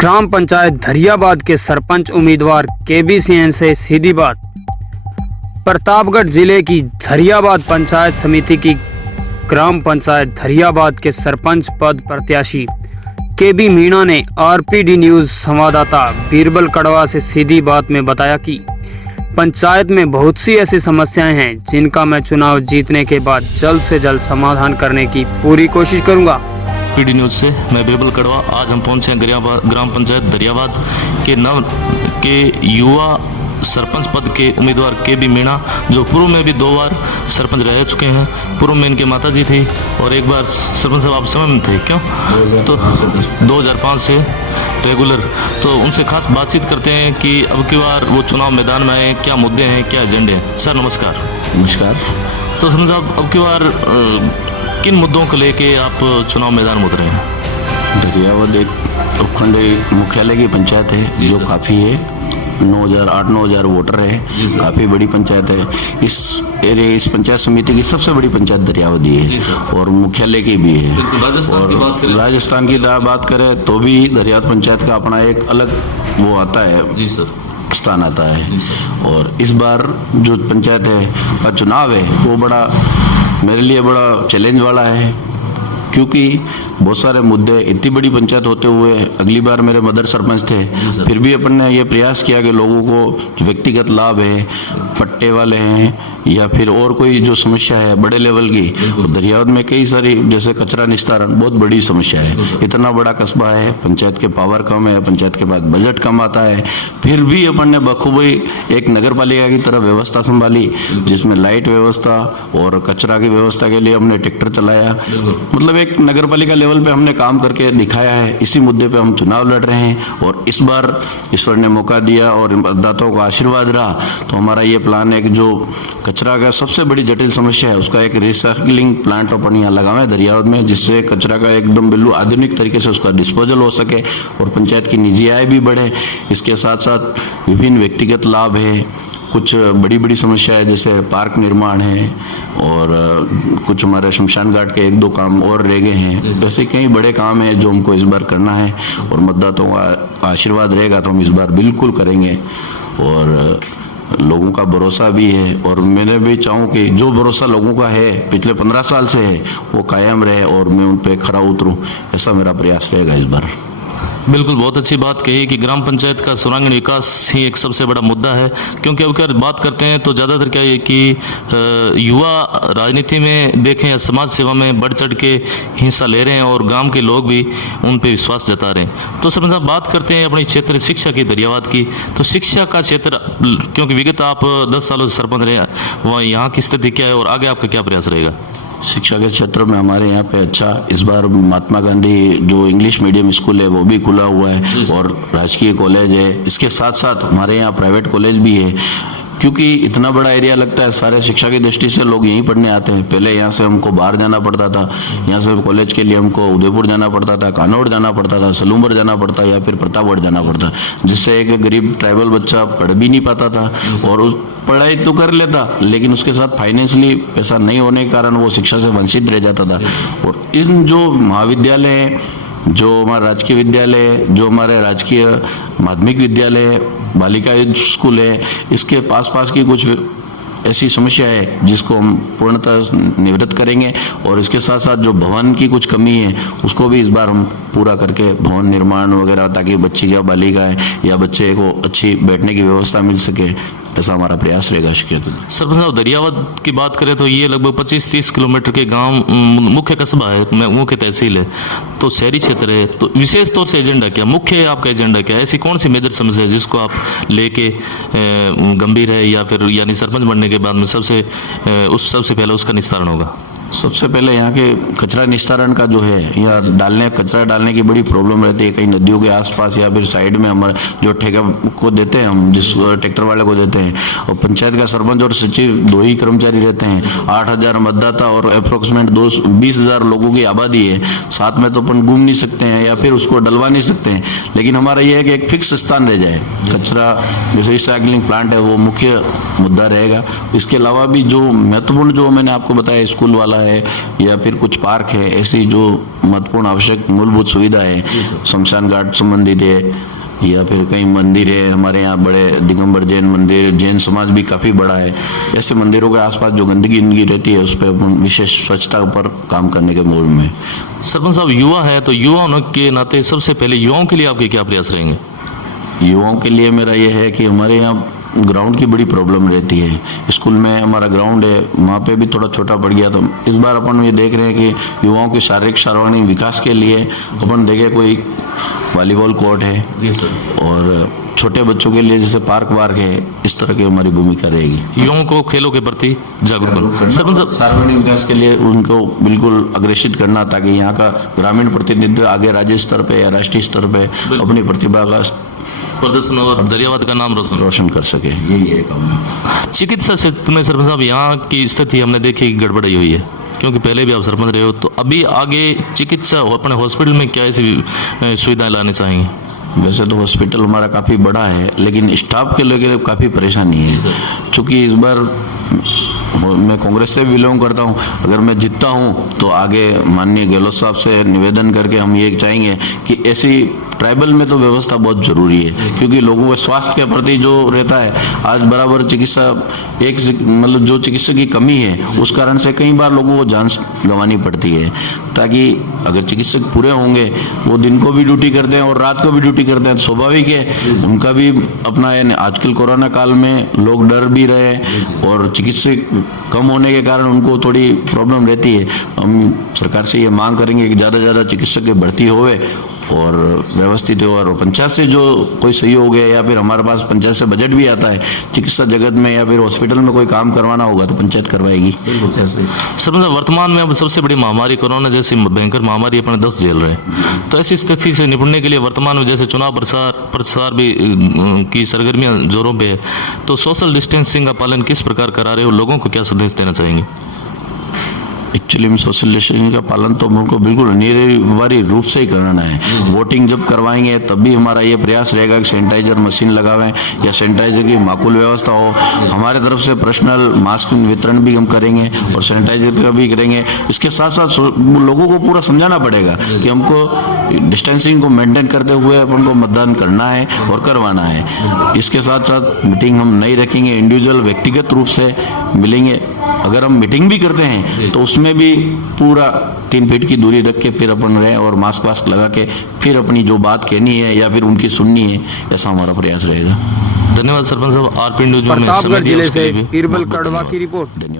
ग्राम पंचायत धरियाबाद के सरपंच उम्मीदवार केबी सिंह से सीधी बात। प्रतापगढ़ जिले की धरियाबाद पंचायत समिति की ग्राम पंचायत धरियाबाद के सरपंच पद प्रत्याशी केबी मीणा ने आरपीडी न्यूज संवाददाता बीरबल कड़वा से सीधी बात में बताया कि पंचायत में बहुत सी ऐसी समस्याएं हैं जिनका मैं चुनाव जीतने के बाद जल्द से जल्द समाधान करने की पूरी कोशिश करूंगा। पीडी न्यूज से मैं बीरबल कड़वा। आज हम पहुंचे हैं ग्राम पंचायत धरियाबाद के युवा सरपंच पद के उम्मीदवार केबी मीणा, जो पूर्व में भी 2 बार सरपंच रह चुके हैं। पूर्व में इनके माता जी थी और एक बार सरपंच साहब आप समय में थे क्यों? तो 2005 से रेगुलर। तो उनसे खास बातचीत करते हैं कि अब की बार वो चुनाव मैदान में आए, क्या मुद्दे हैं, क्या एजेंडे हैं। सर नमस्कार। नमस्कार। तो सरपंच साहब अब की बार किन मुद्दों को लेके आप चुनाव मैदान में उतरे हैं? धरियाबाद एक उपखंड मुख्यालय की पंचायत है जो काफ़ी है, 9,000 वोटर है, काफ़ी बड़ी पंचायत है। इस पंचायत समिति की सबसे बड़ी पंचायत धरियाबादी है और मुख्यालय की भी है। और राजस्थान की बात करें तो भी धरियाबाद पंचायत का अपना एक अलग वो आता है, जी सर, स्थान आता है। और इस बार जो पंचायत है का चुनाव है वो बड़ा मेरे लिए बड़ा चैलेंज वाला है, क्योंकि बहुत सारे मुद्दे, इतनी बड़ी पंचायत होते हुए अगली बार मेरे मदर सरपंच थे, फिर भी अपन ने ये प्रयास किया कि लोगों को व्यक्तिगत लाभ है, पट्टे वाले हैं या फिर और कोई जो समस्या है बड़े लेवल की, तो धरियाबाद में कई सारी, जैसे कचरा निस्तारण बहुत बड़ी समस्या है। इतना बड़ा कस्बा है, पंचायत के पावर कम है, पंचायत के पास बजट कम आता है, फिर भी अपन ने बखूबी एक नगर पालिका की तरह व्यवस्था संभाली, जिसमें लाइट व्यवस्था और कचरा की व्यवस्था के लिए हमने ट्रैक्टर चलाया। मतलब एक नगर पालिका लेवल पे हमने काम करके दिखाया है। इसी मुद्दे पे हम चुनाव लड़ रहे हैं और इस बार ईश्वर ने मौका दिया और मतदाताओं का आशीर्वाद रहा, तो हमारा ये प्लान है कि जो कचरा का सबसे बड़ी जटिल समस्या है उसका एक रिसाइकलिंग प्लांट अपन यहाँ लगावे धरियाबाद में, जिससे कचरा का एकदम बिल्कुल आधुनिक तरीके से उसका डिस्पोजल हो सके और पंचायत की निजी आय भी बढ़े। इसके साथ साथ विभिन्न व्यक्तिगत लाभ है, कुछ बड़ी बड़ी समस्या है जैसे पार्क निर्माण है और कुछ हमारे शमशान घाट के 1-2 काम और रह गए हैं। ऐसे कई बड़े काम हैं जो हमको इस बार करना है और मतदाताओं का आशीर्वाद रहेगा तो हम इस बार बिल्कुल करेंगे और लोगों का भरोसा भी है। और मैंने भी चाहूँ कि जो भरोसा लोगों का है पिछले 15 साल से है वो कायम रहे और मैं उन पर खरा उतरूँ, ऐसा मेरा प्रयास रहेगा इस बार। बिल्कुल, बहुत अच्छी बात कही कि ग्राम पंचायत का सर्वांगीण विकास ही एक सबसे बड़ा मुद्दा है, क्योंकि अब अगर बात करते हैं तो ज़्यादातर क्या है कि युवा राजनीति में देखें या समाज सेवा में बढ़ चढ़ के हिस्सा ले रहे हैं और गांव के लोग भी उन पे विश्वास जता रहे हैं। तो सरपंच साहब बात करते हैं अपने क्षेत्र शिक्षा की, धरियाबाद की। तो शिक्षा का क्षेत्र, क्योंकि विगत आप 10 सालों से सरपंच रहे, वहाँ यहाँ की स्थिति क्या है और आगे आपका क्या प्रयास रहेगा? शिक्षा के क्षेत्र में हमारे यहाँ पे अच्छा, इस बार महात्मा गांधी जो इंग्लिश मीडियम स्कूल है वो भी खुला हुआ है और राजकीय कॉलेज है। इसके साथ साथ हमारे यहाँ प्राइवेट कॉलेज भी है, क्योंकि इतना बड़ा एरिया लगता है, सारे शिक्षा की दृष्टि से लोग यहीं पढ़ने आते हैं। पहले यहाँ से हमको बाहर जाना पड़ता था, यहाँ से कॉलेज के लिए हमको उदयपुर जाना पड़ता था, कानौड़ जाना पड़ता था, सलूम्बर जाना पड़ता या फिर प्रतापगढ़ जाना पड़ता, जिससे एक गरीब ट्राइबल बच्चा पढ़ भी नहीं पाता था और उस पढ़ाई तो कर लेता लेकिन उसके साथ फाइनेंशियली पैसा नहीं होने के कारण वो शिक्षा से वंचित रह जाता था। और इन जो महाविद्यालय हैं, जो हमारा राजकीय विद्यालय, जो हमारे राजकीय माध्यमिक विद्यालय, बालिका स्कूल है, इसके पास की कुछ ऐसी समस्या है जिसको हम पूर्णतः निवृत्त करेंगे और इसके साथ साथ जो भवन की कुछ कमी है उसको भी इस बार हम पूरा करके भवन निर्माण वगैरह, ताकि बच्ची या बालिका है या बच्चे को अच्छी बैठने की व्यवस्था मिल सके, ऐसा हमारा प्रयास रहेगा। सरपंच साहब धरियाबाद की बात करें तो ये लगभग 25-30 किलोमीटर के गांव, मुख्य कस्बा है, मुख्य तहसील है, तो शहरी क्षेत्र है। तो विशेष तौर से एजेंडा क्या, मुख्य आपका एजेंडा क्या है? ऐसी कौन सी मेजर समस्या है जिसको आप लेके गंभीर है या फिर यानी सरपंच बनने के बाद में सबसे पहले उसका निस्तारण होगा? सबसे पहले यहाँ के कचरा निस्तारण का जो है, यहाँ कचरा डालने की बड़ी प्रॉब्लम रहती है कई नदियों के आसपास या फिर साइड में। हमारे जो ठेका को देते हैं हम, जिस ट्रैक्टर वाले को देते हैं, और पंचायत का सरपंच और सचिव 2 ही कर्मचारी रहते हैं, 8,000 मतदाता और अप्रोक्सीमेट 20,000 लोगों की आबादी है। साथ में तो अपन घूम नहीं सकते हैं या फिर उसको डलवा नहीं सकते हैं, लेकिन हमारा ये है कि एक फिक्स स्थान रह जाए। कचरा जैसे रिसाइकलिंग प्लांट है वो मुख्य मुद्दा रहेगा। इसके अलावा भी जो महत्वपूर्ण, जो मैंने आपको बताया, स्कूल वाला है या फिर कुछ पार्क है, ऐसी जो महत्वपूर्ण आवश्यक मूलभूत सुविधा है, शमशान घाट संबंधित है या फिर कई मंदिर है हमारे यहाँ बड़े, दिगंबर जैन मंदिर, जैन समाज भी काफ़ी बड़ा है, ऐसे मंदिरों के आसपास जो गंदगी रहती है उस पर विशेष स्वच्छता पर काम करने के मूड में। सरपंच साहब, युवा है तो युवाओं के नाते सबसे पहले युवाओं के लिए आपके क्या प्रयास रहेंगे? युवाओं के लिए मेरा ये है कि हमारे यहाँ ग्राउंड की बड़ी प्रॉब्लम रहती है। स्कूल में हमारा ग्राउंड है, वहाँ पे भी थोड़ा छोटा पड़ गया, तो इस बार अपन ये देख रहे हैं कि युवाओं के शारीरिक सर्वांगीण विकास के लिए अपन देखे कोई वॉलीबॉल कोर्ट है और छोटे बच्चों के लिए जैसे पार्क वार्क है, इस तरह की हमारी भूमिका रहेगी। युवाओं को खेलों के प्रति जागरूक करना। सरपंच साहब, सार्वजनिक विकास के लिए उनको बिल्कुल अग्रेसित करना ताकि यहाँ का ग्रामीण प्रतिनिधित्व आगे राज्य स्तर पे या राष्ट्रीय स्तर पे अपनी प्रतिभा का प्रदर्शन और दरियाबाद का नाम रोशन कर सके, यही है काम। चिकित्सा क्षेत्र में सरपंच साहब यहाँ की स्थिति हमने देखी गड़बड़ाई हुई है, क्योंकि पहले भी आप सरपंच रहे हो, तो अभी आगे चिकित्सा अपने हॉस्पिटल में क्या ऐसी सुविधाएं लानी चाहेंगे? वैसे तो हॉस्पिटल हमारा काफ़ी बड़ा है, लेकिन स्टाफ के लेकर काफ़ी परेशानी है। चूँकि इस बार मैं कांग्रेस से भी बिलोंग करता हूं, अगर मैं जीतता हूं तो आगे माननीय गहलोत साहब से निवेदन करके हम ये चाहेंगे कि ऐसी ट्राइबल में तो व्यवस्था बहुत जरूरी है, क्योंकि लोगों के स्वास्थ्य के प्रति जो रहता है आज बराबर चिकित्सा मतलब जो चिकित्सक की कमी है उस कारण से कई बार लोगों को जान गंवानी पड़ती है। ताकि अगर चिकित्सक पूरे होंगे, वो दिन को भी ड्यूटी करते हैं और रात को भी ड्यूटी करते हैं, तो स्वाभाविक है उनका भी अपना आजकल कोरोना काल में लोग डर भी रहे और चिकित्सक कम होने के कारण उनको थोड़ी प्रॉब्लम रहती है। हम सरकार से ये मांग करेंगे कि ज़्यादा से ज़्यादा चिकित्सक की भर्ती होवे और व्यवस्थित हो, और पंचायत से जो कोई सहयोग है या फिर हमारे पास पंचायत से बजट भी आता है चिकित्सा जगत में या फिर हॉस्पिटल में कोई काम करवाना होगा तो पंचायत करवाएगी। सरपंच, वर्तमान में अब सबसे बड़ी महामारी कोरोना जैसी भयंकर महामारी अपने 10 झेल रहे हैं, तो ऐसी स्थिति से निपटने के लिए वर्तमान में जैसे चुनाव प्रचार भी की सरगर्मियां जोरों पे है, तो सोशल डिस्टेंसिंग का पालन किस प्रकार करा रहे हो, लोगों को क्या संदेश देना चाहेंगे? एक्चुअली में सोशल डिस्टेंसिंग का पालन तो हमको बिल्कुल अनिवार्य रूप से ही करना है। वोटिंग जब करवाएंगे तब भी हमारा ये प्रयास रहेगा कि सैनिटाइजर मशीन लगावें या सैनिटाइजर की माकूल व्यवस्था हो। हमारे तरफ से पर्सनल मास्क वितरण भी हम करेंगे और सैनिटाइजर का भी करेंगे। इसके साथ साथ लोगों को पूरा समझाना पड़ेगा कि हमको डिस्टेंसिंग को मेंटेन करते हुए अपन को मतदान करना है और करवाना है। इसके साथ साथ मीटिंग हम नहीं रखेंगे, इंडिविजुअल व्यक्तिगत रूप से मिलेंगे। अगर हम मीटिंग भी करते हैं तो उसमें भी पूरा 3 फीट की दूरी रख के फिर अपन रहें और मास्क वास्क लगा के फिर अपनी जो बात कहनी है या फिर उनकी सुननी है, ऐसा हमारा प्रयास रहेगा। धन्यवाद सरपंच साहब। आरपी न्यूज में प्रतापगढ़ जिले से बीरबल कड़वा की रिपोर्ट। धन्यवाद।